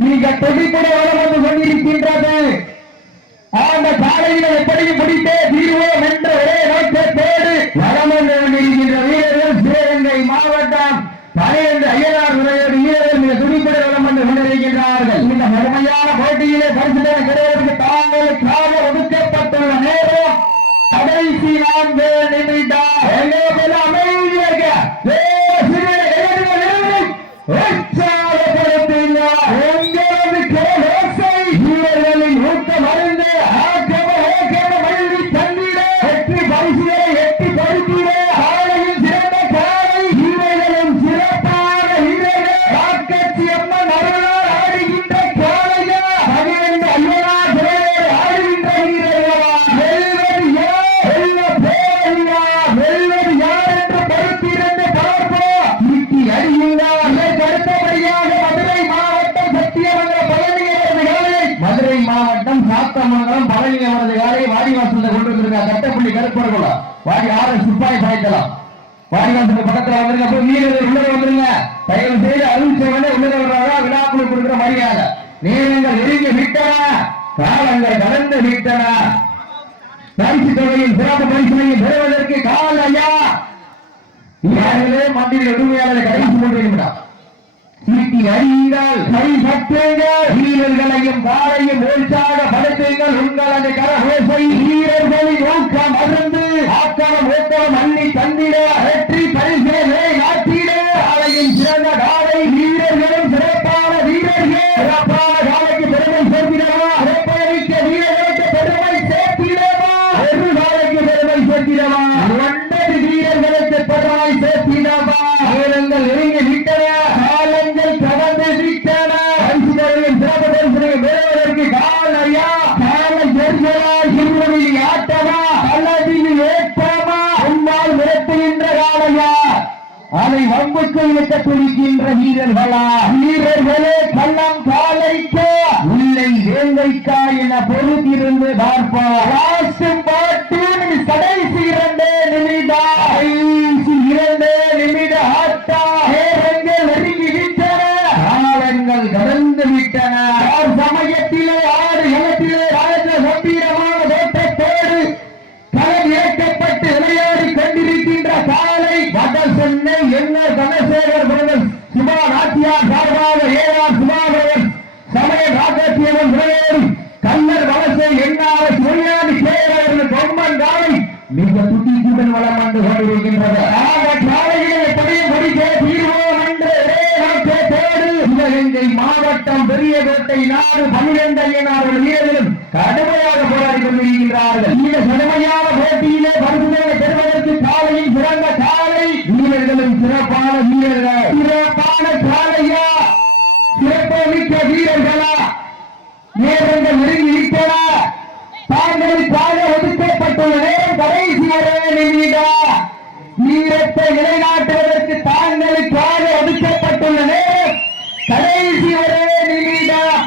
நீங்க தொழிற்பட வளம் வந்து கொண்டிருக்கின்றது. அந்த காலையில் எப்படியும் முடித்தே தீர்வோம் என்ற ஒரே நோக்கத்தோடு வளம் வந்து கொண்டிருக்கின்ற வீரர்கள் சிவகங்கை மாவட்டம் 12 அய்யனார் முறையோடு வீரர்கள் மிக துடிப்பட வளம் வந்து கொண்டிருக்கின்றார்கள். இந்த முழுமையான போட்டியிலே பரிசுகளை பெறுவதற்கு தாங்களுக்காக ஒதுக்கப்பட்டுள்ள நேரம் கடைசி 4 நிமிடம். அமைதியாக வீரர்களின் ஊக்கம் அறிந்து ஆக்கம வள்ளி தந்திட வெற்றி பரிசுகளை எட்டி படுத்திட காலையில் சிறந்த காலை வீரர்களும் சிறப்பான வீரர்கள் காக்கச்சி அம்மன் அருளால் ஆடுகின்ற காலையா 12 அய்யனார் சிறையோடு ஆடுகின்ற வீரர்களா வெல்வது யார் என்று படுத்திருந்து பார்ப்போம். ஈட்டி அடியுங்கள். இதற்கு அடுத்தபடியாக மதுரை மாவட்டம் சத்தியமங்கலம் மதுரை மாவட்டம் சாத்தமங்கலம் பழனி அவரது காலை வாடிவாசல் கொண்டிருக்க கட்டப்பள்ளி கருப்பரகுல வாடி 6 சிப்பாய் பாய்க்கலாம். வாடிவாசல் பக்கத்தில் வந்திருக்க வீரர்கள் உள்ளே வந்துருங்க. தயவு செய்து அறிவிச்சவனே உள்ளே வர்றாரா விழாக்குழு கொடுக்கிற மரியாதை. நேரங்கள் நெருங்கி விட்டன, காலங்கள் கடந்து விட்டன. பரிசு தொகையின் சிறப்பு பரிசுகளையும் பெறுவதற்கு காலையா வீரர்களே மத்தியில் உரிமையாளரை கடைசி கொண்டிருக்கிறார். சீட்டி அடியுங்கள், கை சற்றுங்கள், வீரர்களையும் காலையும் உற்சாகப்படுத்துங்கள். உங்களது கரகோசை வீரர்களின் ஊக்கம் அருந்து ஆக்கமும் ஊக்கம் அள்ளி தந்திட வெற்றி பரிசுகளை நாட்டிட காலையின் சிறந்த காலை வீரர்களும் சிறப்பான வீரர்கள் சிறப்பான காலைக்கு பெருமை சேர்த்திடவா சிறப்பமிக்க வீரர்களுக்கு பெருமை சேர்த்திடவா ஒரு காலைக்கு பெருமை சேர்த்திடவா 9 வீரர்களுக்கு பெருமை சேர்த்திடவா. வீரர்கள் நெருங்கி விட்டன, காலங்கள் கடந்து விட்டன. பரிசுகளையும் சிறப்பு பரிசுகளையும் பெறுவதற்கு காலையா காலை ஜெர்கலா இருவரில் ஆட்டமா அல்லதில் ஏற்றமா உம்மால் மிரட்டுகின்ற காலையா அதை வம்புக்கு இழுக்க துடிக்கின்ற வீரர்களா வீரர்களே கள்ளம் காலைக்கா இல்லை வேங்கைக்கா என பொறுத்திருந்து பார்ப்பா. கடைசி 2 நிமிட ஆட்டா நேரங்கள் நெருங்கி விட்டன, காலங்கள் கடந்து விட்டன. சமயத்திலே ஆடு களத்திலே ராஜ கம்பீரமான தோட்டத்தோடு களம் இறக்கப்பட்டு விளையாடி கொண்டிருக்கின்ற காலை வட சென்னை என்ஆர் தனசேகர் பிரதர் சுபா நாட்டியார் சார்பாக ஏஆர் சுபாபவன் சமய ராஜத்தியவன் விளையாடி கல்லர் வலசை என்ஆர் சுயாதி சேகர் பொம்மன் காலை மிக துட்டிக்குடன் வளம் வந்து கொண்டிருக்கின்றது. காலையிலே எப்படியும் படிக்க தீர்வோம் என்று சிவகங்கை மாவட்டம் பெரியகோட்டை நாடு 12 அய்யனார் வீரர்களும் கடுமையாக போராடி கொண்டிருக்கின்றார்கள். இந்த கடுமையான போட்டியிலே பரிசுகளை பெறுவதற்கு காலையில் சிறந்த காலை வீரர்களும் சிறப்பான வீரர்கள் சிறப்பான காலையா சிறப்புமிக்க வீரர்களா நேரங்கள் நெருங்கி விட்டன. தாங்களுக்காக ஒதுக்கப்பட்டுள்ள நேரம் கடைசி 1 நிமிடம். வீரத்தை நிலைநாட்டுவதற்கு தாங்களுக்காக ஒதுக்கப்பட்டுள்ள நேரம் கடைசி 1 நிமிடம்.